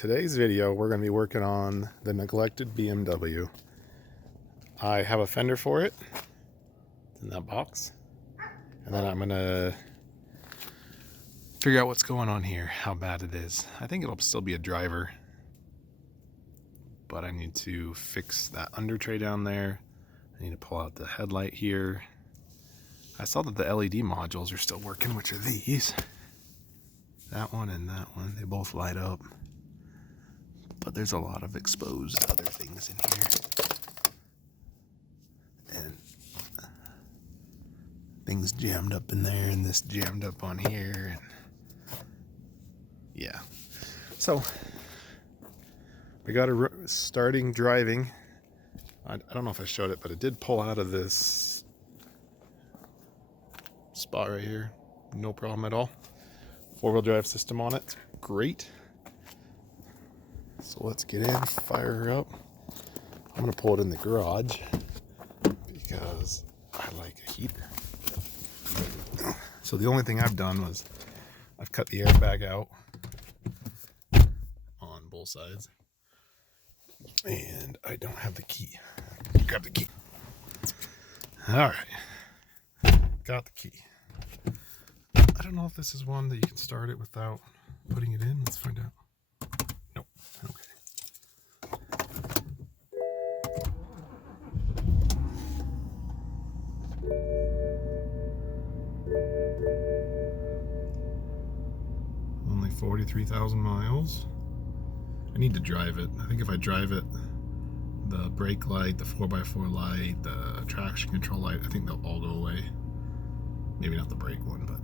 today's video, we're going to be working on the neglected BMW. I have a fender for it. It's in that box. And then I'm going to figure out what's going on here, how bad it is. I think it'll still be a driver. But I need to fix that under tray down there. I need to pull out the headlight here. I saw that the LED modules are still working, which are these. That one and that one, they both light up. But there's a lot of exposed other things in here. And things jammed up in there, and this jammed up on here. And yeah. So, we got a starting driving. I don't know if I showed it, but it did pull out of this spot right here. No problem at all. Four-wheel drive system on it. Great. So let's get in, fire her up. I'm going to pull it in the garage because I like a heater. So the only thing I've done was I've cut the airbag out on both sides. And I don't have the key. Grab the key. Alright. Got the key. I don't know if this is one that you can start it without putting it in. Let's find out. Nope. Okay. Only 43,000 miles. I need to drive it. I think if I drive it, the brake light, the 4x4 light, the traction control light, I think they'll all go away. Maybe not the brake one, but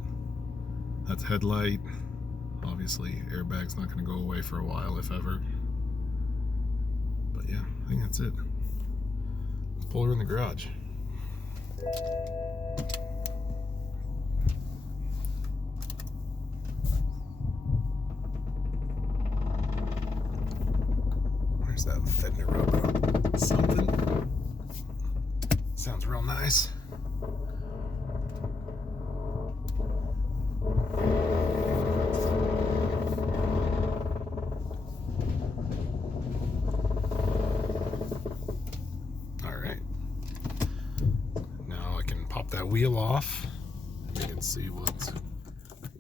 that's headlight. Obviously, airbag's not going to go away for a while, if ever. But yeah, I think that's it. Let's pull her in the garage. Where's that Fender Removal? Something. Sounds real nice. That wheel off and we can see what's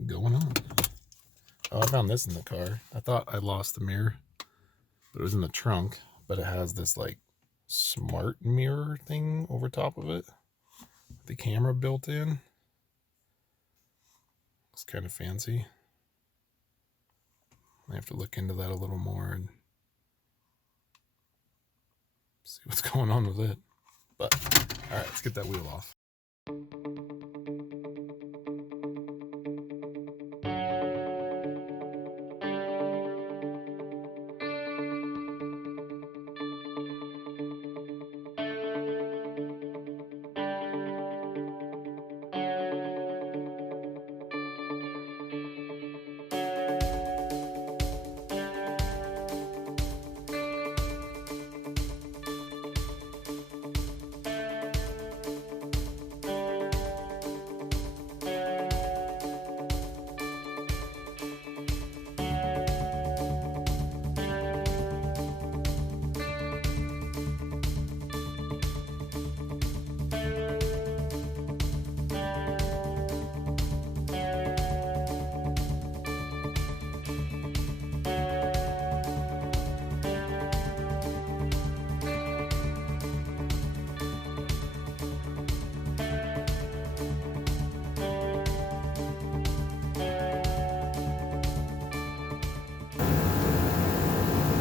going on. Oh, I found this in the car. I thought I lost the mirror, but it was in the trunk. But it has this like smart mirror thing over top of it, the camera built in. It's kind of fancy. I have to look into that a little more and see what's going on with it. But all right, let's get that wheel off.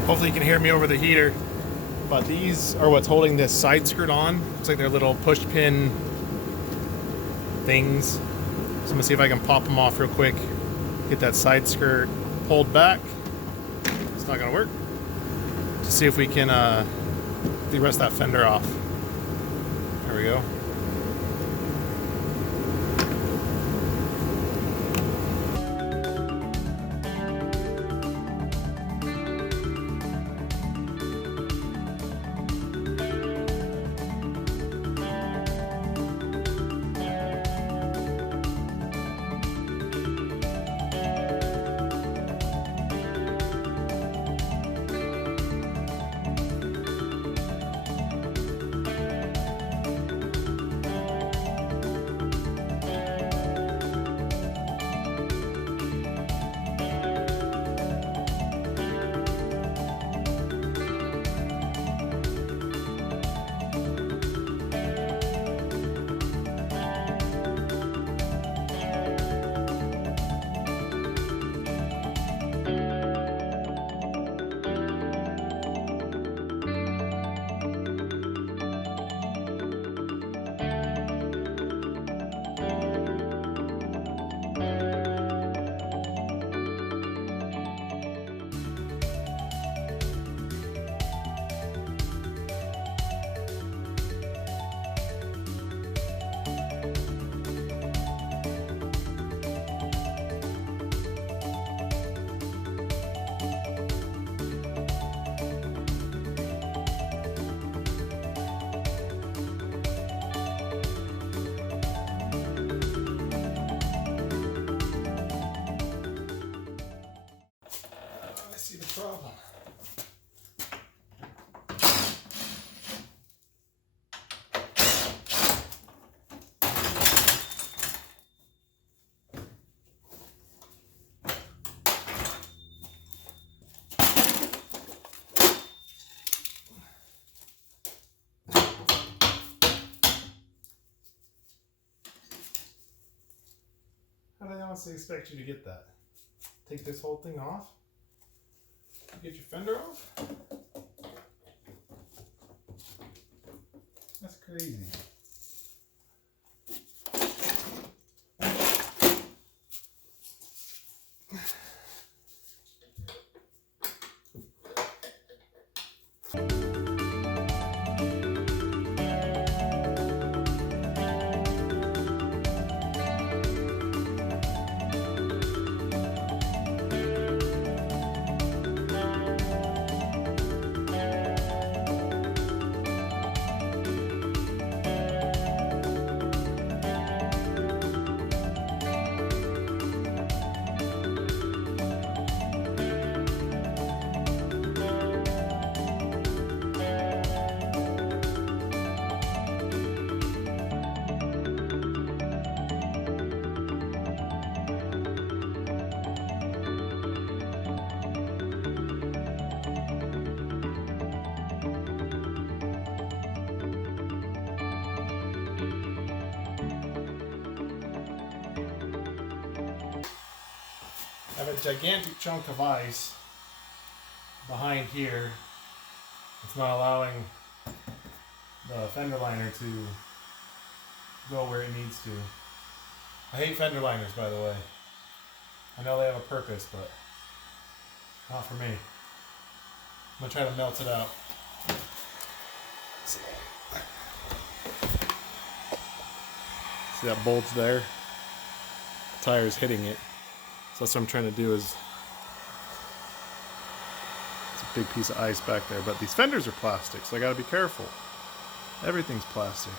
Hopefully you can hear me over the heater, but these are what's holding this side skirt on. Looks like they're little push pin things. So I'm gonna see if I can pop them off real quick. Get that side skirt pulled back. It's not gonna work. To see if we can get the rest of that fender off. There we go. else they expect you to get that? Take this whole thing off? Get your fender off? That's crazy. I have a gigantic chunk of ice behind here. It's not allowing the fender liner to go where it needs to. I hate fender liners, by the way. I know they have a purpose, but not for me. I'm gonna try to melt it out. See that bulge there? The tire's hitting it. So that's what I'm trying to do is, it's a big piece of ice back there, but these fenders are plastic, so I gotta be careful. Everything's plastic.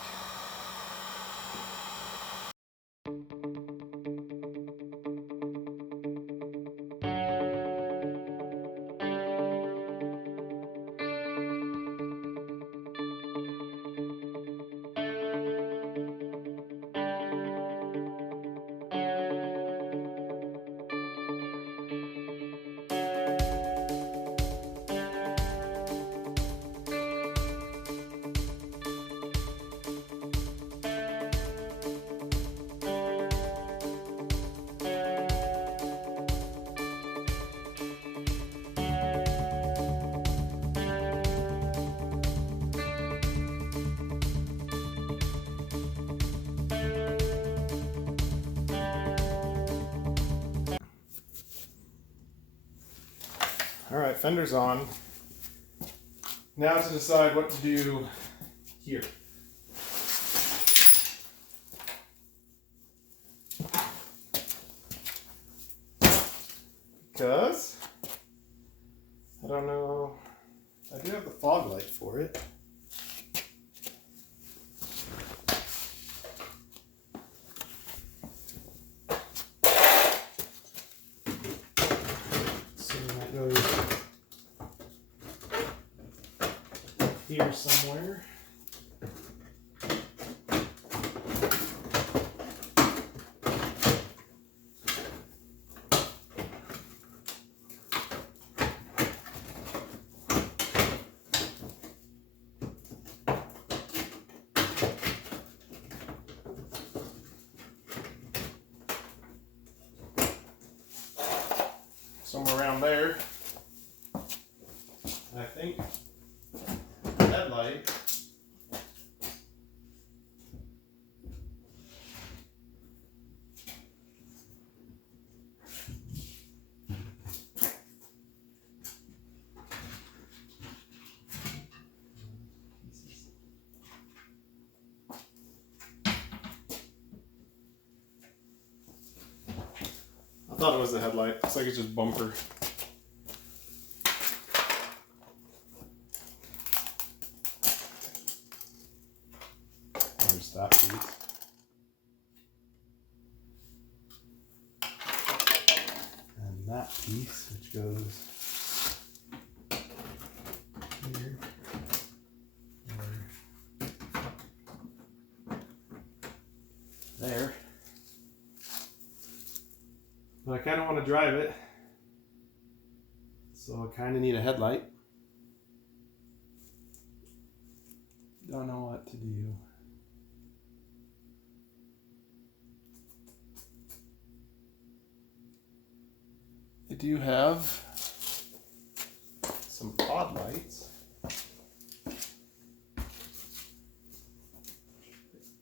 All right, fender's on. Now to decide what to do here. Because I don't know, I do have the fog light for it. So that goes here somewhere. Somewhere around there. And I think the headlight I thought it was the headlight. Looks like it's just bumper. There's that piece. And that piece, which goes here. There. But I kind of want to drive it, so I kind of need a headlight. Don't know what to do. They do have some pod lights.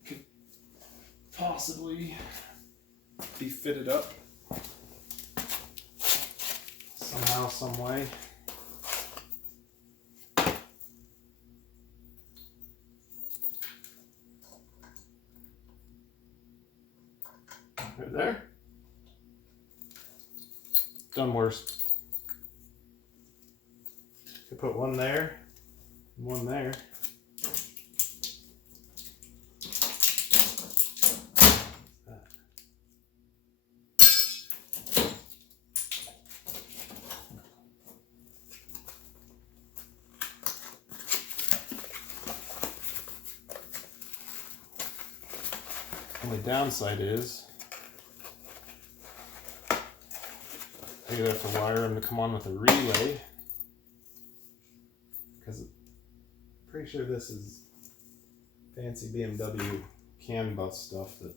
Could possibly be fitted up somehow, some way. Right there. Done worse. Could put one there, and one there. And the downside is I'm gonna have to wire them to come on with a relay, because I'm pretty sure this is fancy BMW CAN bus stuff that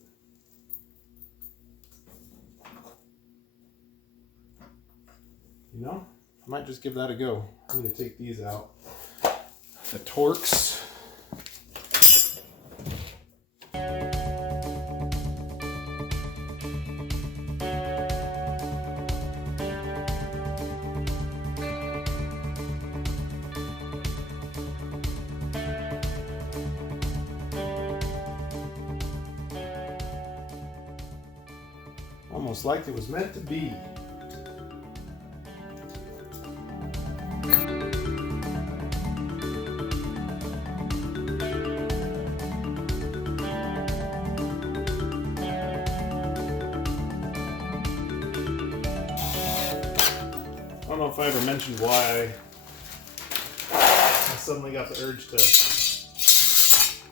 I might just give that a go. I need to take these out. The Torx. Almost like it was meant to be. I don't know if I ever mentioned why I suddenly got the urge to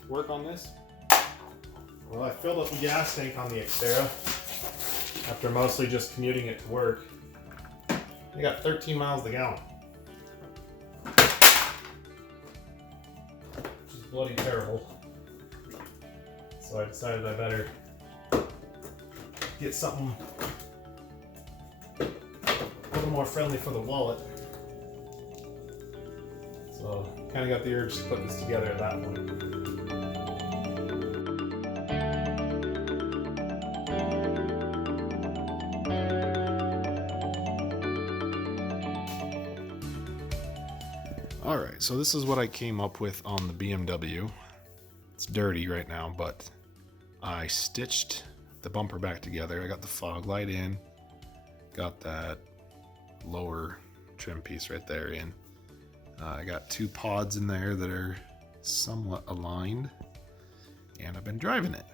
work on this. Well, I filled up the gas tank on the Xterra after mostly just commuting it to work. I got 13 miles to the gallon, which is bloody terrible. So I decided I better get something a little more friendly for the wallet. So kind of got the urge to put this together at that point. Alright, so this is what I came up with on the BMW. It's dirty right now, but I stitched the bumper back together. I got the fog light in, got that lower trim piece right there in. I got two pods in there that are somewhat aligned, and I've been driving it.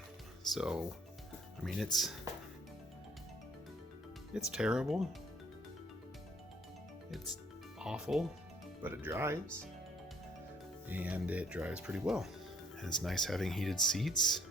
So, I mean, it's terrible. It's awful. But it drives, and it drives pretty well. And it's nice having heated seats.